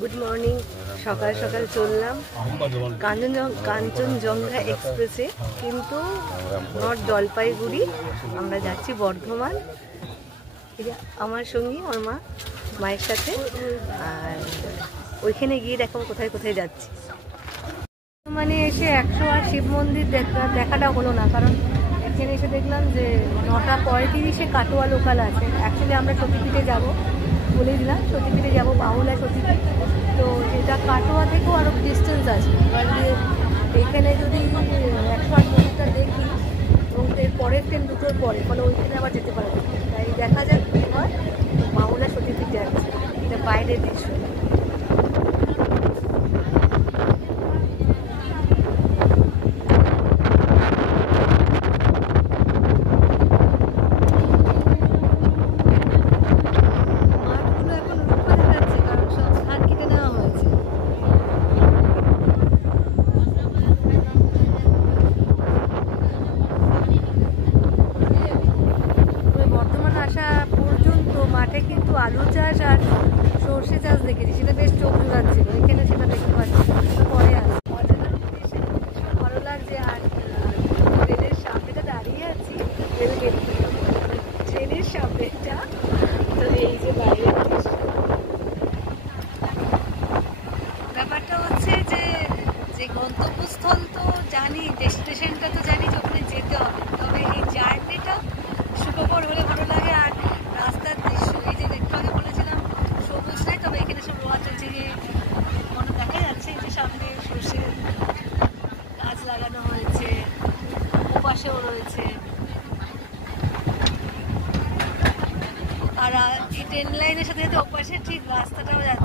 Good morning. সকাল সকাল চললাম কাঞ্চনজঙ্ঘা এক্সপ্রেসে, কিন্তু নর্থ জলপাইগুড়ি। আমরা যাচ্ছি বর্ধমান। আমার সঙ্গী আমার মায়ের সাথে, আর ওইখানে গিয়ে দেখাবো কোথায় কোথায় যাচ্ছি। মানে এসে 108 শিব মন্দির দেখাটা হলো না, কারণ এখানে এসে দেখলাম যে 9:35 কাটোয়া লোকাল আছে। অ্যাকচুয়ালি আমরা সতীপীঠে যাব বলেই দিলাম, সতীপীঠে যাবো, বাহুলা সতীপীঠ। তো যেটা কাটোয়া থেকেও আরও ডিস্টেন্স আছে। এবার দিয়ে এখানে যদি 108 মন্দিরটা দেখি এবং এর পরের ট্রেন দুটোর পরে, ফলে ওইখানে আবার যেতে পারবো। তাই দেখা যাক কী হয়। বাহুলা সতীপীঠ যাচ্ছে, এটা বাইরের দৃশ্য। মাঠে কিন্তু আলু চাষ আর সর্ষে চাষ দেখেছি, সেটা বেশ চোখ জোড়াচ্ছিল। এখানে সেটা দেখতে পাচ্ছি, পরে আসে ভালো লাগছে। আর ট্রেনের সামনেটা দাঁড়িয়ে আছি, রেলগেট ট্রেনের সামনেটা। তো এই যে বাইরের দৃশ্য, ব্যাপারটা হচ্ছে যে গন্তব্যস্থল তো জানি, ডেস্টিনেশনটা তো জানি যে ওখানে যেতে হবে, তবে এই জার্নিটা সুখকর হলে ভালো লাগে। আর রাস্তার দৃশ্য, এই যে দেখতে আগে বলেছিলাম সবুজ নেই, তবে এখানে সব রোয়া চলছে, যে মনে দেখা যাচ্ছে এই যে সামনে সর্ষে গাছ লাগানো হয়েছে, ওপাশেও রয়েছে। আর এই ট্রেন লাইনের সাথে সাথে ওপাশে ঠিক রাস্তাটাও যাচ্ছে।